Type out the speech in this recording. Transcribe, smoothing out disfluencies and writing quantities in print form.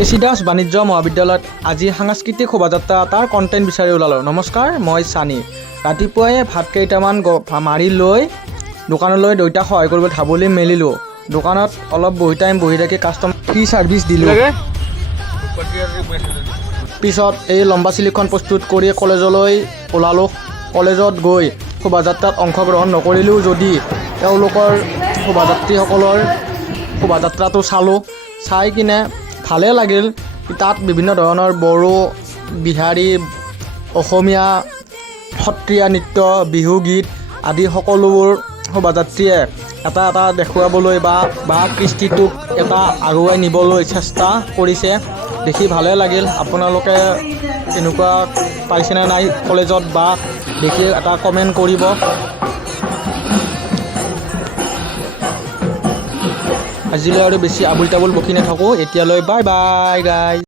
কেচি দাস বাণিজ্য মহাবিদ্যালয়ত আজি সাংস্কৃতিক শোভাযাত্ৰা তাৰ কণ্টেণ্ট বিচাৰি ওলালোঁ। নমস্কাৰ, মই চানি। ৰাতিপুৱাই ভাত কেইটামান মাৰি লৈ দোকানলৈ দেউতাক সহায় কৰিবলৈ ধাবলি মেলিলোঁ। দোকানত অলপ বহি থাকি কাষ্টমাৰ ফ্ৰী ছাৰ্ভিচ দিলোঁ। পিছত এই লম্বা চিলিখন প্ৰস্তুত কৰি কলেজলৈ ওলালোঁ। কলেজত গৈ শোভাযাত্ৰাত অংশগ্ৰহণ নকৰিলেও যদি তেওঁলোকৰ শোভাযাত্ৰীসকলৰ শোভাযাত্ৰাটো চালোঁ। চাই কিনে ভালে লাগিল। তাত বিভিন্ন ধৰণৰ বড়ো, বিহাৰী, অসমীয়া, সত্ৰীয়া নৃত্য, বিহু গীত আদি সকলোবোৰ শোভাযাত্ৰীয়ে এটা এটা দেখুৱাবলৈ বা কৃষ্টিটোক এটা আগুৱাই নিবলৈ চেষ্টা কৰিছে। দেখি ভালে লাগিল। আপোনালোকে এনেকুৱা পাইছেনে নাই কলেজত বা দেখি এটা কমেণ্ট কৰিব। আজিলৈ আৰু বেছি আবুল তাবুল বকি নাথাকোঁ। এতিয়ালৈ বাই বাই গাইজ।